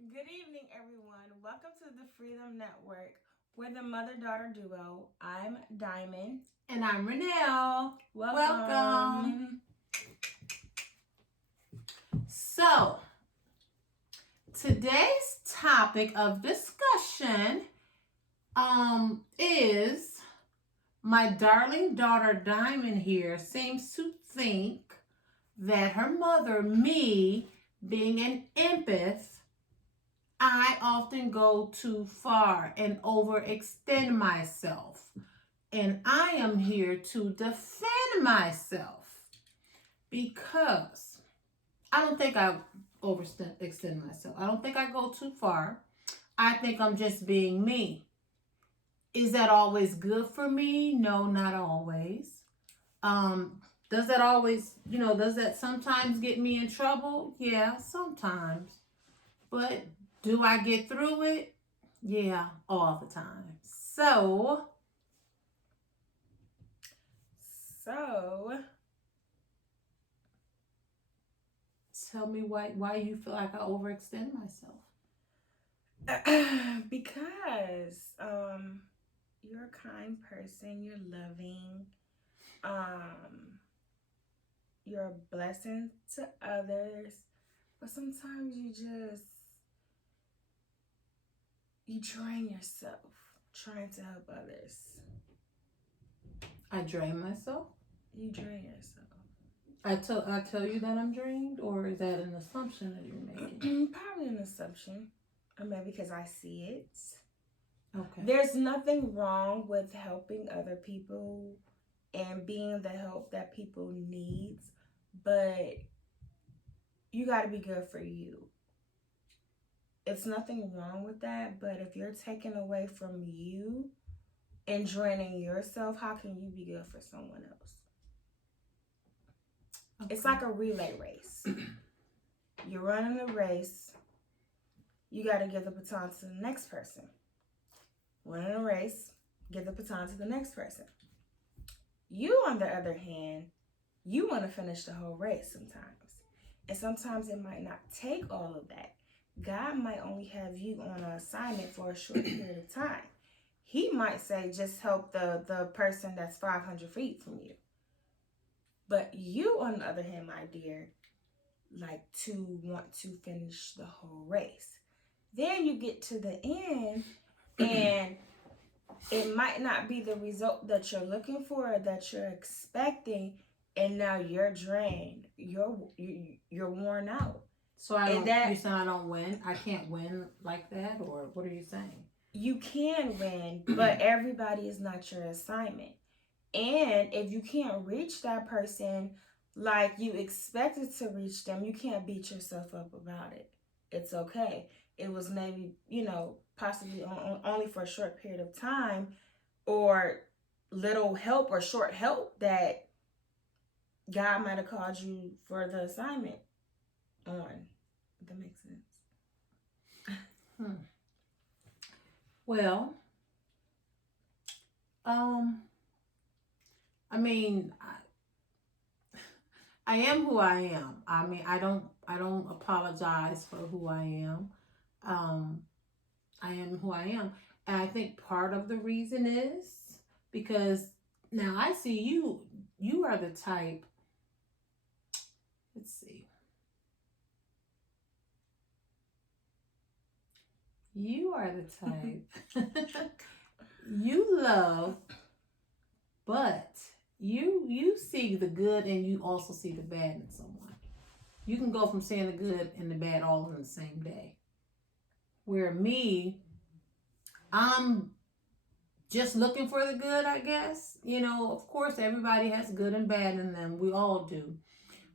Good evening, everyone. Welcome to the FreeThem Network. We're the mother-daughter duo. I'm Diamond. And I'm Renelle. Welcome. So, today's topic of discussion is my darling daughter Diamond here seems to think that her mother, me, being an empath, I often go too far and overextend myself. And I am here to defend myself because I don't think I overextend myself. I don't think I go too far. I think I'm just being me. Is that always good for me? No, not always. Does that always, does that sometimes get me in trouble? Yeah, sometimes. But do I get through it? Yeah, all the time. So tell me why you feel like I overextend myself. Because you're a kind person, you're loving, you're a blessing to others, but sometimes you drain yourself trying to help others. I drain myself? You drain yourself. I tell you that I'm drained, or is that an assumption that you're making? Probably an assumption, or maybe because I see it. Okay. There's nothing wrong with helping other people and being the help that people need, but you got to be good for you. It's nothing wrong with that, but if you're taking away from you and draining yourself, how can you be good for someone else? Okay. It's like a relay race. You're running a race. You got to give the baton to the next person. Running a race, give the baton to the next person. You, on the other hand, you want to finish the whole race sometimes. And sometimes it might not take all of that. God might only have you on an assignment for a short period of time. He might say, just help the person that's 500 feet from you. But you, on the other hand, my dear, like to want to finish the whole race. Then you get to the end and it might not be the result that you're looking for or that you're expecting, and now you're drained. You're worn out. So you're saying I don't win? I can't win like that, or what are you saying? You can win, but everybody is not your assignment. And if you can't reach that person like you expected to reach them, you can't beat yourself up about it. It's okay. It was maybe, possibly only for a short period of time, or little help or short help that God might have called you for the assignment on. If that makes sense. Well, I mean, I am who I am. I mean, I don't apologize for who I am. I am who I am. And I think part of the reason is because now I see you are the type. Let's see. You are the type. You love, but you see the good and you also see the bad in someone. You can go from seeing the good and the bad all in the same day. Where me, I'm just looking for the good, I guess. Of course, everybody has good and bad in them. We all do.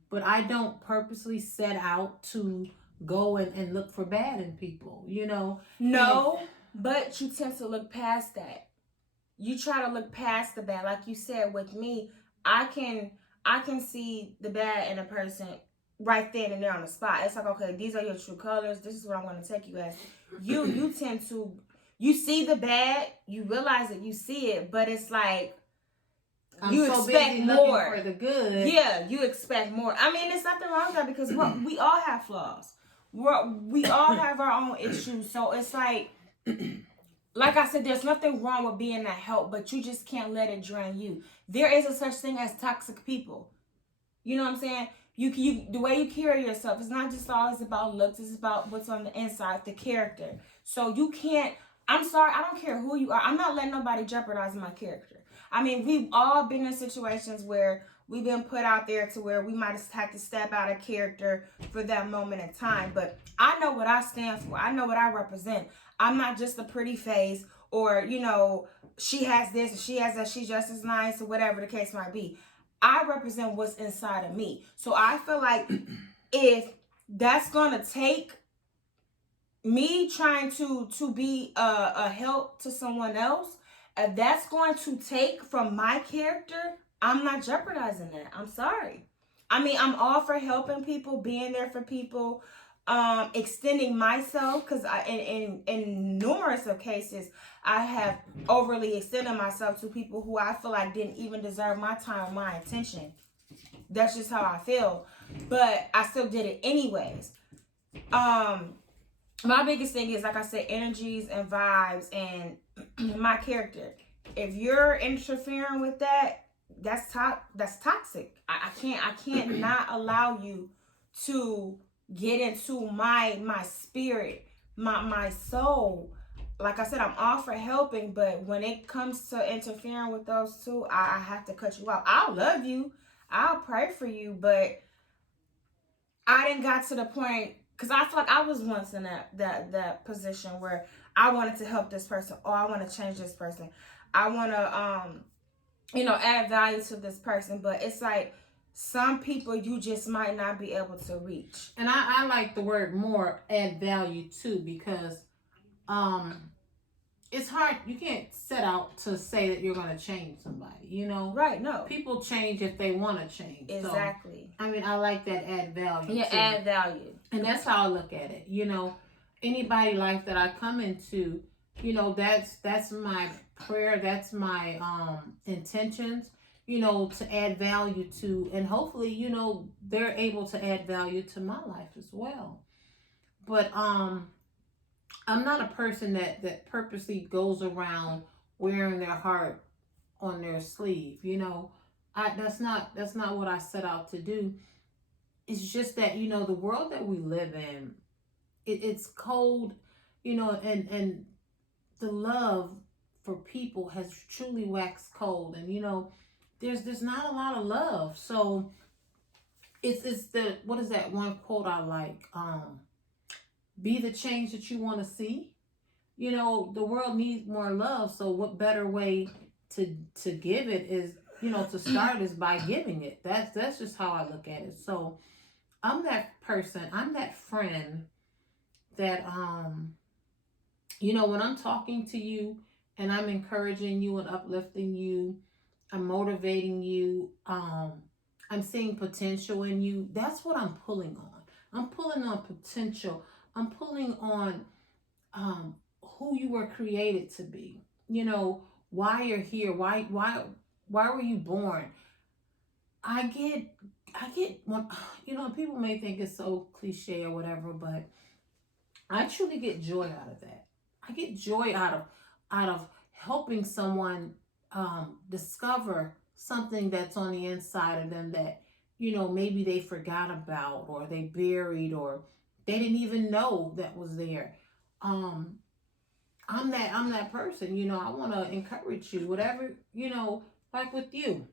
But I don't purposely set out to go and look for bad in people, No, but you tend to look past that. You try to look past the bad. Like you said with me, I can see the bad in a person right then and there on the spot. It's like, okay, these are your true colors. This is what I'm going to take you as. You tend to, you see the bad, you realize that you see it, but it's like, you expect more for the good. Yeah, you expect more. I mean, there's nothing wrong with that because we all have flaws. we all have our own issues. So it's like I said, there's nothing wrong with being that help, but you just can't let it drain you. There is a such thing as toxic people. You know what I'm saying? You the way you carry yourself, it's not just always about looks, it's about what's on the inside, the character. So you can't, I'm sorry, I don't care who you are. I'm not letting nobody jeopardize my character. I mean, we've all been in situations where we've been put out there to where we might have had to step out of character for that moment in time. But I know what I stand for. I know what I represent. I'm not just a pretty face or, she has this and she has that, she's just as nice or whatever the case might be. I represent what's inside of me. So I feel like if that's going to take me trying to be a help to someone else, if that's going to take from my character, I'm not jeopardizing that. I'm sorry. I mean, I'm all for helping people, being there for people, extending myself, because in numerous of cases, I have overly extended myself to people who I feel like didn't even deserve my time or my attention. That's just how I feel. But I still did it anyways. My biggest thing is, like I said, energies and vibes and my character. If you're interfering with that, that's toxic. I can't not allow you to get into my spirit, my soul. Like I said, I'm all for helping, but when it comes to interfering with those two, I have to cut you off. I'll love you, I'll pray for you, but I didn't got to the point, because I feel like I was once in that position where I wanted to help this person, or I want to change this person, I want to add value to this person, but it's like some people you just might not be able to reach. And I like the word more, add value too, because it's hard. You can't set out to say that you're going to change somebody, Right, no. People change if they want to change. Exactly. So, I mean, I like that add value. Yeah, too. add value. And that's how I look at it. Anybody life that I come into, that's my prayer, that's my intentions, to add value to, and hopefully, they're able to add value to my life as well. But I'm not a person that purposely goes around wearing their heart on their sleeve. That's not what I set out to do. It's just that the world that we live in, it's cold, and the love for people has truly waxed cold, and there's not a lot of love. So it's the, what is that one quote I like? Be the change that you want to see. The world needs more love. So what better way to give it is, to start is by giving it. That's just how I look at it. So I'm that person. I'm that friend that, when I'm talking to you and I'm encouraging you and uplifting you, I'm motivating you, I'm seeing potential in you. That's what I'm pulling on. I'm pulling on potential. I'm pulling on who you were created to be. Why you're here. Why were you born? I get people may think it's so cliche or whatever, but I truly get joy out of that. I get joy out of helping someone discover something that's on the inside of them that maybe they forgot about, or they buried, or they didn't even know that was there. I'm that person. I want to encourage you, whatever, like with you.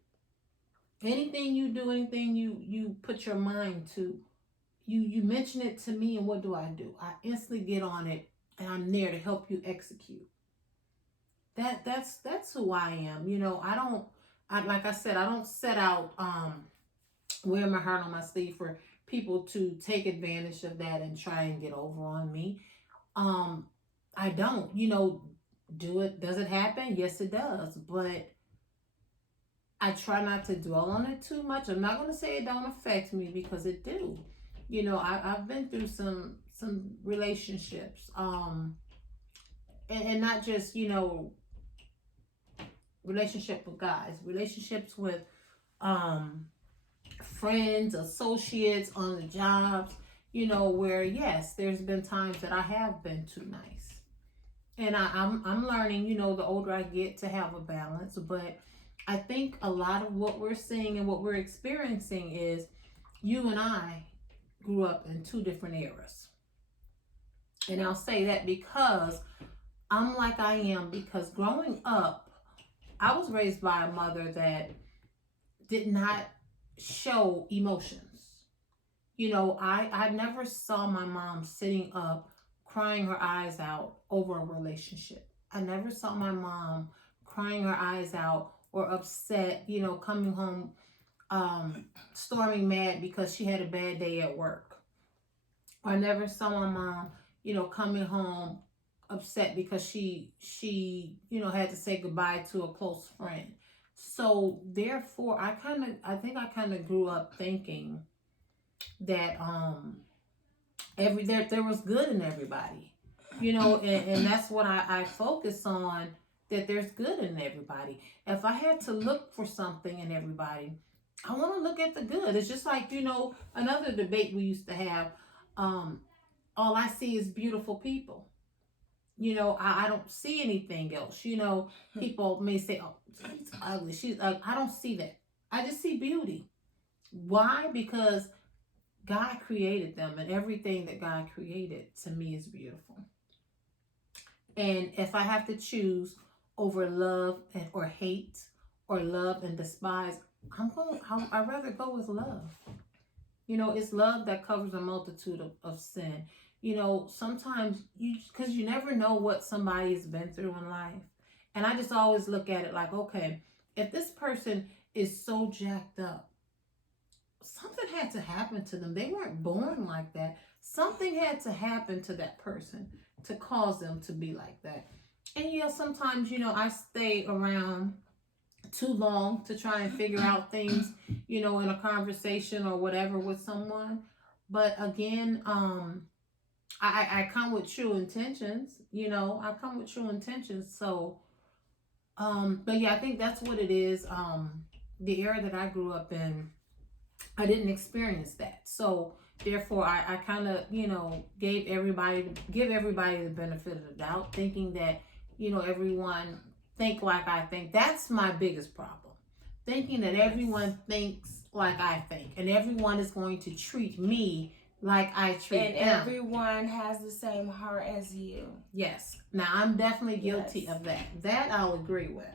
Anything you do, anything you put your mind to, you mention it to me, and what do? I instantly get on it, and I'm there to help you execute. That's who I am. Like I said, I don't set out wearing my heart on my sleeve for people to take advantage of that and try and get over on me. I don't, do it. Does it happen? Yes, it does. But I try not to dwell on it too much. I'm not going to say it don't affect me, because it do. I've been through some relationships, and not just, relationship with guys, relationships with friends, associates, on the jobs. where yes, there's been times that I have been too nice. And I'm learning, the older I get, to have a balance. But I think a lot of what we're seeing and what we're experiencing is you and I grew up in two different eras. And I'll say that because I'm like I am, because growing up, I was raised by a mother that did not show emotions. I never saw my mom sitting up crying her eyes out over a relationship. I never saw my mom crying her eyes out or upset, coming home storming mad because she had a bad day at work. I never saw my mom, coming home upset because she had to say goodbye to a close friend. So therefore, I think I kind of grew up thinking that there was good in everybody, and that's what I focus on, that there's good in everybody. If I had to look for something in everybody, I want to look at the good. It's just like, another debate we used to have, all I see is beautiful people. I don't see anything else. People may say, oh, she's ugly, she's ugly. I don't see that. I just see beauty. Why? Because God created them, and everything that God created to me is beautiful. And if I have to choose over love or hate, or love and despise, I'd rather go with love. It's love that covers a multitude of sin. Sometimes because you never know what somebody has been through in life. And I just always look at it like, okay, if this person is so jacked up, something had to happen to them. They weren't born like that. Something had to happen to that person to cause them to be like that. And sometimes, I stay around too long to try and figure out things, in a conversation or whatever with someone. But again, I come with true intentions, I come with true intentions. So, but yeah, I think that's what it is. The era that I grew up in, I didn't experience that. So therefore I kind of, give everybody the benefit of the doubt, thinking that, everyone think like I think. That's my biggest problem. Thinking that everyone thinks like I think, and everyone is going to treat me like I treat them. And everyone has the same heart as you. Yes. Now, I'm definitely guilty of that. That I'll agree with.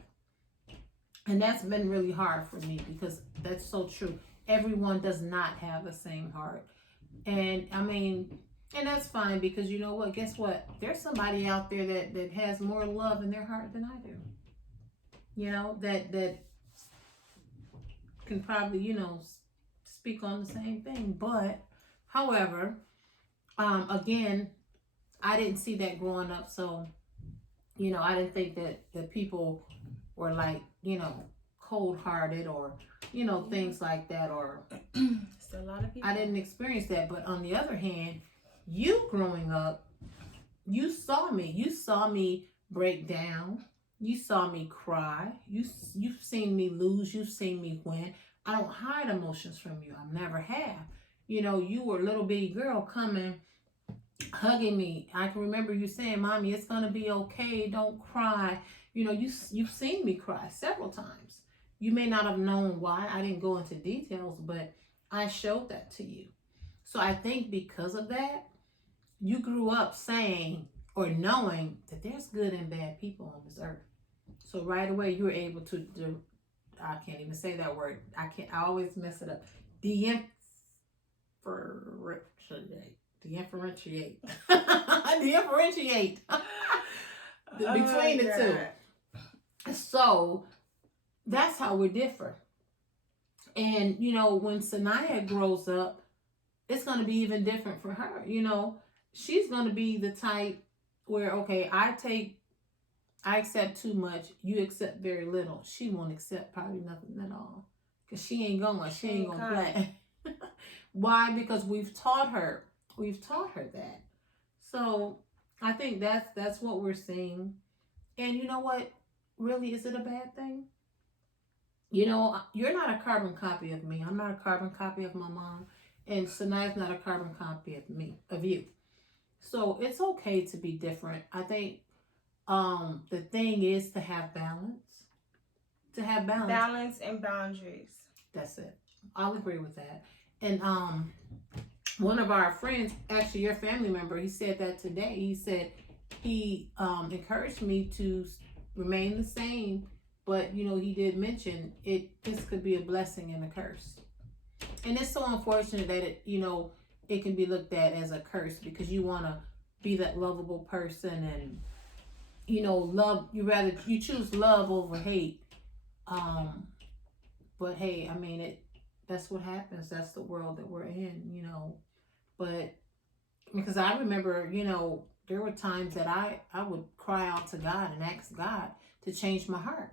And that's been really hard for me, because that's so true. Everyone does not have the same heart. And I mean, and that's fine, because you know what? Guess what? There's somebody out there that has more love in their heart than I do. That can probably, speak on the same thing. But, however, again, I didn't see that growing up. So, I didn't think that people were like, cold-hearted or, things like that. Or still a lot of people. I didn't experience that. But on the other hand, you growing up, you saw me break down. You saw me cry. You've seen me lose. You've seen me win. I don't hide emotions from you. I never have. You were a little bitty girl coming, hugging me. I can remember you saying, "Mommy, it's gonna be okay. Don't cry." You've seen me cry several times. You may not have known why. I didn't go into details, but I showed that to you. So I think because of that, you grew up saying or knowing that there's good and bad people on this earth. So right away you were able to I can't even say that word. I always mess it up. Differentiate. Differentiate between the two. So that's how we're different. And when Sanaya grows up, it's going to be even different for her. She's going to be the type where, okay, I accept too much, you accept very little. She won't accept probably nothing at all, because she ain't gonna play. Why? Because we've taught her that. So I think that's what we're seeing. And you know what? Really, is it a bad thing? You're not a carbon copy of me. I'm not a carbon copy of my mom. and Sanaya's not a carbon copy of you. So it's okay to be different. I think the thing is to have balance. To have balance. Balance and boundaries. That's it. I'll agree with that. And one of our friends, actually your family member, he said that today. He said he encouraged me to remain the same, but he did mention this could be a blessing and a curse. And it's so unfortunate that it can be looked at as a curse because you want to be that lovable person and love, you choose love over hate. But hey, I mean that's what happens. That's the world that we're in, But because I remember, there were times that I would cry out to God and ask God to change my heart.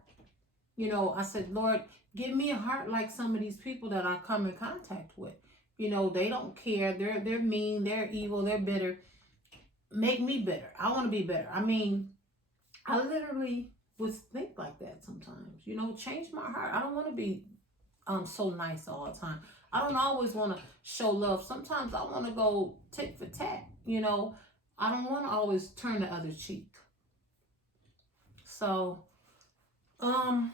I said, Lord, give me a heart like some of these people that I come in contact with. They don't care. They're mean. They're evil. They're bitter. Make me better. I want to be better. I mean, I literally would think like that sometimes. Change my heart. I don't want to be so nice all the time. I don't always want to show love. Sometimes I want to go tit for tat. I don't want to always turn the other cheek. So, and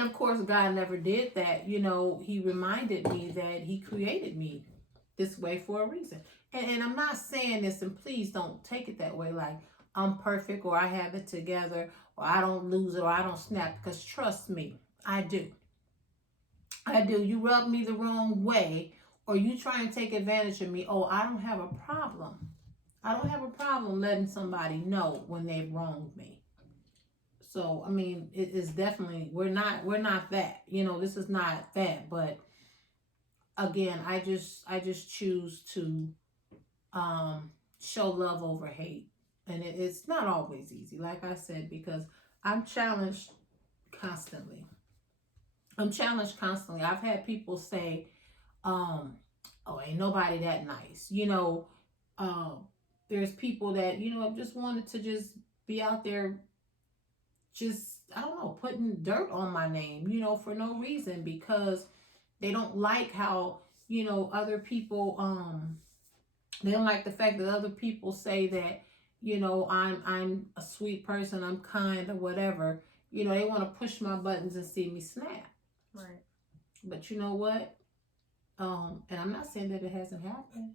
of course, God never did that. He reminded me that He created me this way for a reason. And I'm not saying this, and please don't take it that way, like I'm perfect or I have it together or I don't lose it or I don't snap, because trust me, I do. You rub me the wrong way or you try and take advantage of me. Oh, I don't have a problem. I don't have a problem letting somebody know when they've wronged me. So, I mean, it is definitely, we're not that, this is not that, but again, I just choose to, show love over hate. And it's not always easy, like I said, because I'm challenged constantly. I've had people say, oh, ain't nobody that nice. There's people that, have just wanted to just be out there, just, I don't know, putting dirt on my name, for no reason, because they don't like how, other people, they don't like the fact that other people say that, I'm a sweet person, I'm kind or whatever. They want to push my buttons and see me snap. Right. But you know what? And I'm not saying that it hasn't happened.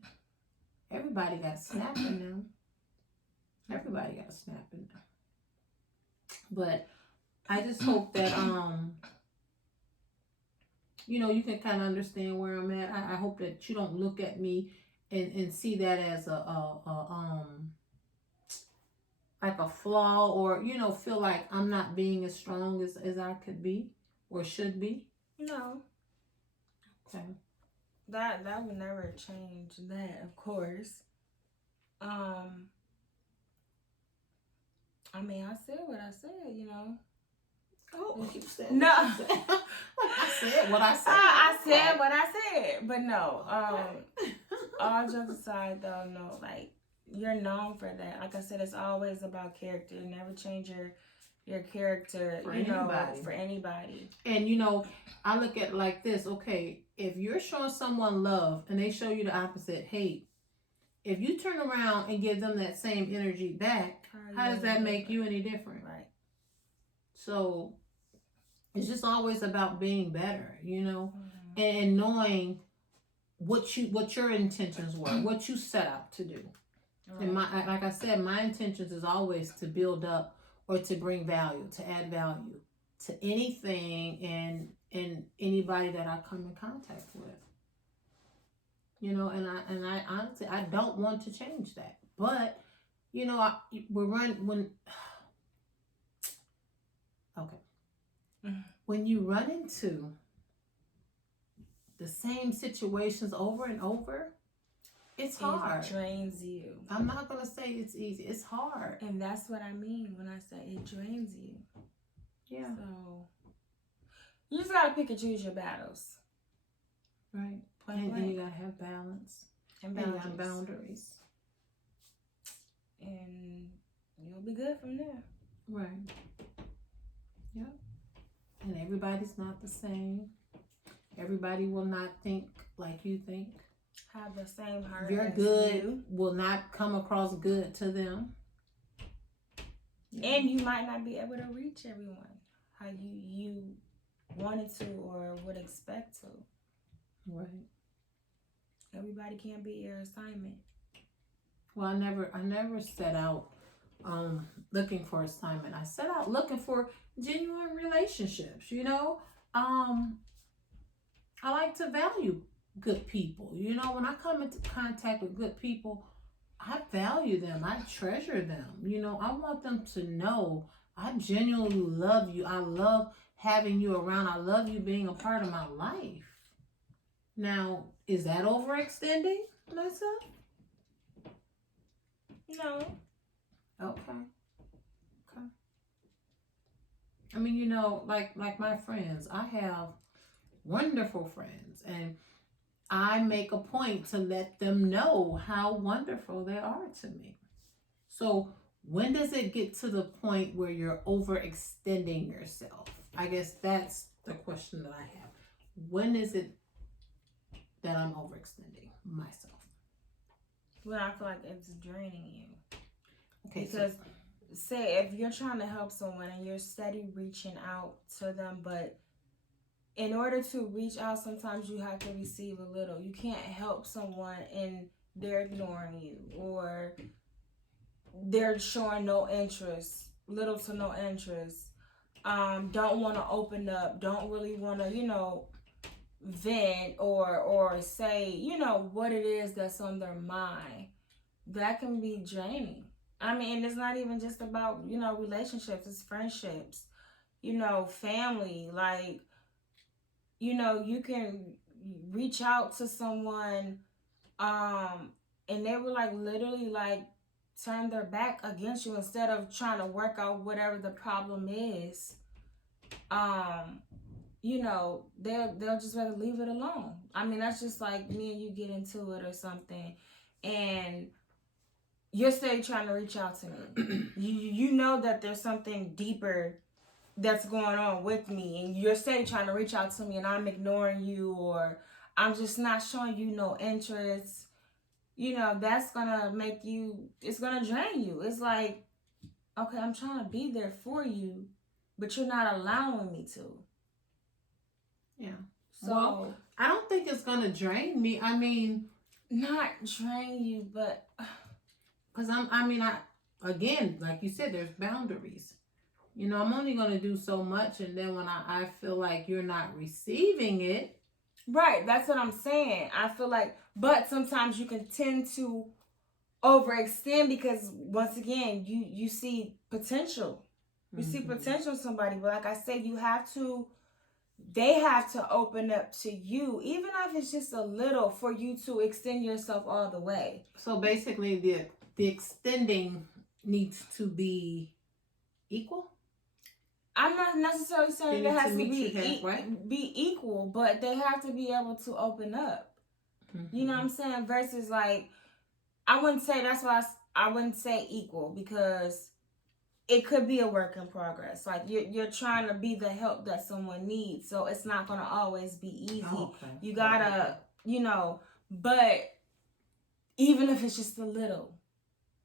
Everybody got snapping them. Everybody got snapping them. But I just hope that you can kind of understand where I'm at. I hope that you don't look at me and see that as like a flaw, or feel like I'm not being as strong as I could be or should be. No. Okay. That would never change that, of course. I mean, I said what I said, Oh, you said no. What you said. I said what I said. I said what I said, but no. All jokes aside, though, no, like, you're known for that. Like I said, it's always about character. You never change your character, for anybody. And I look at it like this. Okay, if you're showing someone love and they show you the opposite, hate, if you turn around and give them that same energy back, how does that make you any different? Right. So it's just always about being better, Mm-hmm. and knowing what your intentions were, what you set out to do. Right. And like I said, my intentions is always to build up or to bring value, to add value to anything and anybody that I come in contact with. And I honestly, I don't want to change that. But, when you run into the same situations over and over, it's hard. It drains you. I'm not going to say it's easy. It's hard. And that's what I mean when I say it drains you. Yeah. So, you just got to pick and choose your battles. Right. And you got to have balance. And boundaries. And you'll be good from there. Right. Yeah. And everybody's not the same. Everybody will not think like you think. Have the same heart. Your as good you. will not come across good to them. And you might not be able to reach everyone how you wanted to or would expect to. Right. Everybody can't be your assignment. Well, I never set out looking for assignment. I set out looking for genuine relationships, you know. I like to value good people. You know, when I come into contact with good people, I value them. I treasure them. You know, I want them to know I genuinely love you. I love having you around. I love you being a part of my life. Now, is that overextending myself? No. Okay. I mean, you know, like my friends, I have wonderful friends, and I make a point to let them know how wonderful they are to me. So when does it get to the point where you're overextending yourself? I guess that's the question that I have. When is it that I'm overextending myself? Well, I feel like it's draining you. Okay, because say if you're trying to help someone and you're steady reaching out to them, but in order to reach out, sometimes you have to receive a little. You can't help someone and they're ignoring you, or they're showing no interest, little to no interest. Don't want to open up, don't really want to, vent or say, what it is that's on their mind. That can be draining. I mean, it's not even just about, relationships, it's friendships, family. Like, you can reach out to someone, and they will literally turn their back against you instead of trying to work out whatever the problem is. They'll just rather leave it alone. I mean, that's just like me and you get into it or something, and you're still trying to reach out to me. you know that there's something deeper that's going on with me, and you're still trying to reach out to me, and I'm ignoring you, or I'm just not showing you no interest. That's gonna make you, it's gonna drain you. It's like, okay, I'm trying to be there for you, but you're not allowing me to. Yeah. So, well, I don't think it's gonna drain me. I mean, not drain you, but because again, like you said, there's boundaries. I'm only gonna do so much, and then when I feel like you're not receiving it. Right, that's what I'm saying. I feel like, but sometimes you can tend to overextend because once again, you see potential. You see potential in somebody, but like I said, they have to open up to you, even if it's just a little, for you to extend yourself all the way. So basically, the extending needs to be equal. I'm not necessarily saying it has to be equal, but they have to be able to open up. Mm-hmm. You know what I'm saying? Versus I wouldn't say, that's why I wouldn't say equal, because it could be a work in progress. Like you're trying to be the help that someone needs, so it's not gonna always be easy. Okay. You gotta, but even if it's just a little,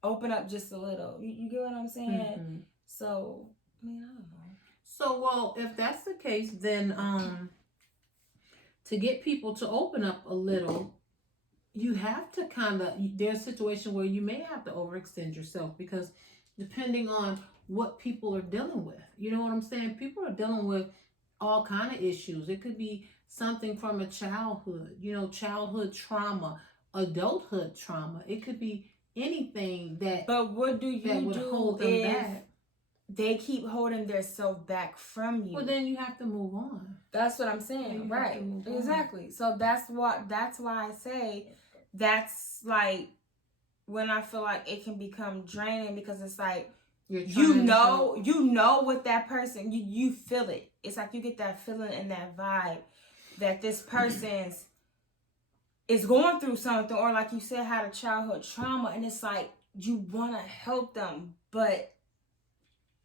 open up just a little. You get what I'm saying? Mm-hmm. So I don't know. So, well, if that's the case, then to get people to open up a little, you have to there's a situation where you may have to overextend yourself, because depending on what people are dealing with, you know what I'm saying? People are dealing with all kind of issues. It could be something from a childhood, childhood trauma, adulthood trauma. It could be anything that. But what do you do hold them back? They keep holding themselves back from you? Well, then you have to move on. That's what I'm saying. Right. Exactly. So that's why I say that's like when I feel like it can become draining, because it's like you know with that person, you feel it. It's like you get that feeling and that vibe that this person is going through something, or like you said, had a childhood trauma, and it's like you want to help them, but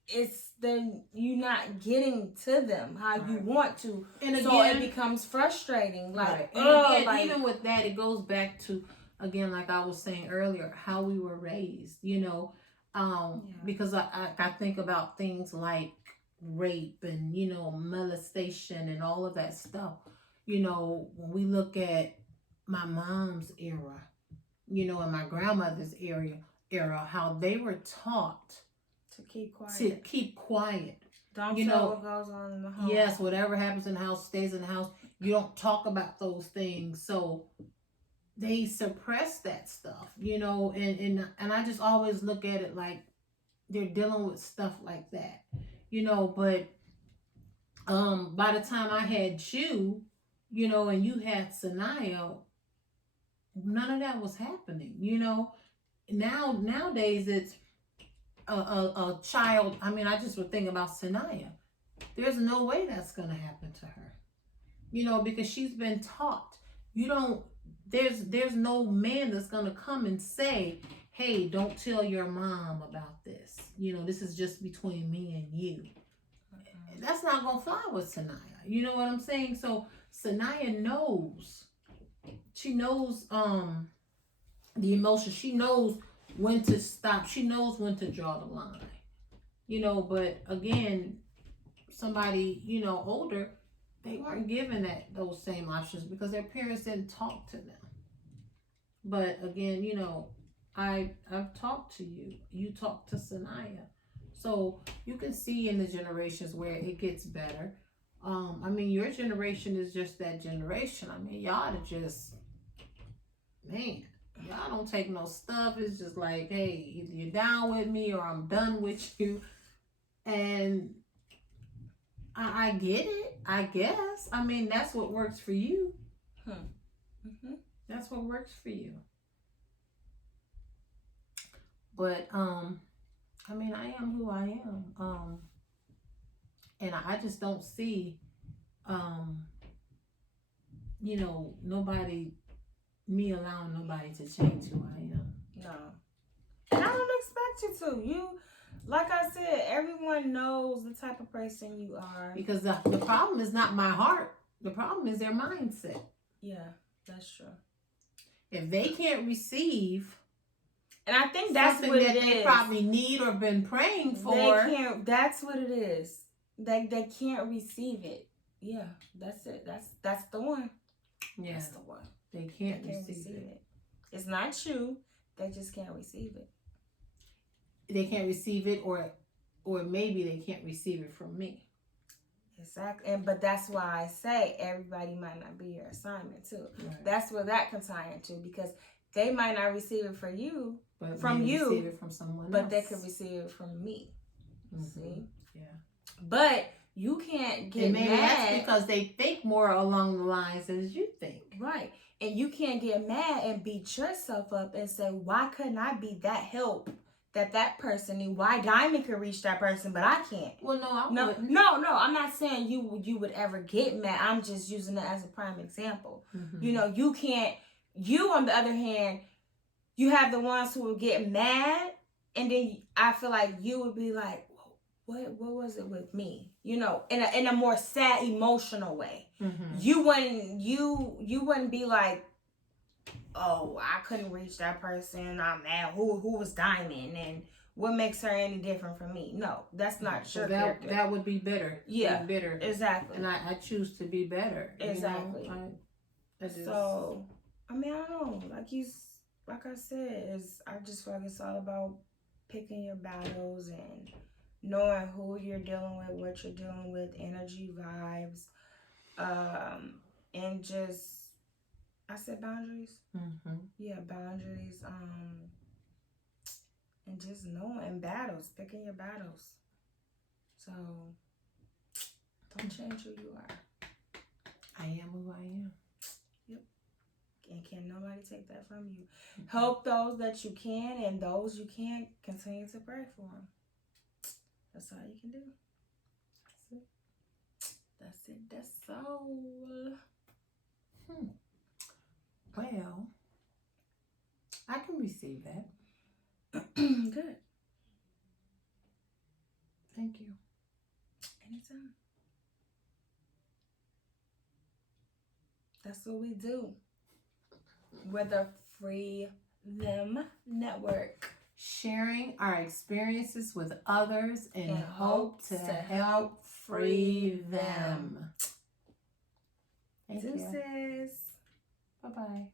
it's then you not getting to them how you want to, and so again, it becomes frustrating. Like, right. And oh, again, like, even with that, it goes back to, again, like I was saying earlier, how we were raised. Because I think about things like rape and molestation and all of that stuff. When we look at my mom's era, and my grandmother's era, how they were taught to keep quiet. Don't tell what goes on in the home. Yes, whatever happens in the house stays in the house. You don't talk about those things. So they suppress that stuff, and I just always look at it like they're dealing with stuff like that, but by the time I had you, and you had Sanaya, none of that was happening, nowadays it's a child. I mean, I just would think about Sanaya. There's no way that's gonna happen to her, because she's been taught. There's no man that's gonna come and say, hey, don't tell your mom about this. This is just between me and you. That's not gonna fly with Sanaya. You know what I'm saying? So Sanaya knows. She knows the emotion. She knows when to stop. She knows when to draw the line. But again, somebody, older, they weren't given those same options because their parents didn't talk to them. But again, I've talked to you. You talked to Sanaya. So you can see in the generations where it gets better. I mean, your generation is just that generation. I mean, y'all are just, man, y'all don't take no stuff. It's just like, hey, either you're down with me or I'm done with you. And I get it, I guess. I mean, that's what works for you. That's what works for you. But I mean, I am who I am. And I just don't see me allowing nobody to change who I am. No. And I don't expect you to. Like I said, everyone knows the type of person you are. Because the problem is not my heart. The problem is their mindset. Yeah, that's true. If they can't receive, and I think that's what it is. They probably need or been praying for. They can't. That's what it is. They can't receive it. Yeah, that's it. That's the one. Yeah, that's the one. They can't receive it. It's not you. They just can't receive it. They can't receive it, or maybe they can't receive it from me. Exactly. But that's why I say everybody might not be your assignment too. Right. That's where that can tie into, because they might not receive it from you, but receive it from someone but else. they could receive it from me. Mm-hmm. See? Yeah. But you can't get maybe mad. That's because they think more along the lines as you think. Right. And you can't get mad and beat yourself up and say, why couldn't I be that help that person knew? Why Diamond could reach that person, but I can't? Well, no, I wouldn't. No, I'm not saying you would ever get mad. I'm just using it as a prime example. Mm-hmm. You can't. You, on the other hand, you have the ones who would get mad, and then I feel like you would be like, what was it with me? In a more sad, emotional way. Mm-hmm. You wouldn't be like, oh, I couldn't reach that person. I'm mad. Who was Diamond, and what makes her any different from me? No, that's not your character. That would be bitter. Yeah, bitter. Exactly. And I choose to be better. Exactly. So, I mean, I don't know. Like I said, I just feel like it's all about picking your battles and knowing who you're dealing with, what you're dealing with, energy, vibes, and just, I said boundaries. Mm-hmm. Yeah, boundaries. And just knowing battles, picking your battles. So don't change who you are. I am who I am. Yep. And can nobody take that from you. Mm-hmm. Help those that you can, and those you can't, continue to pray for them. That's all you can do. That's it. That's all. Well, I can receive that. Good. Thank you. Anytime. That's what we do. We're the FreeThem Network. Sharing our experiences with others in In hope to help free them. Thank you. Deuces. Bye-bye.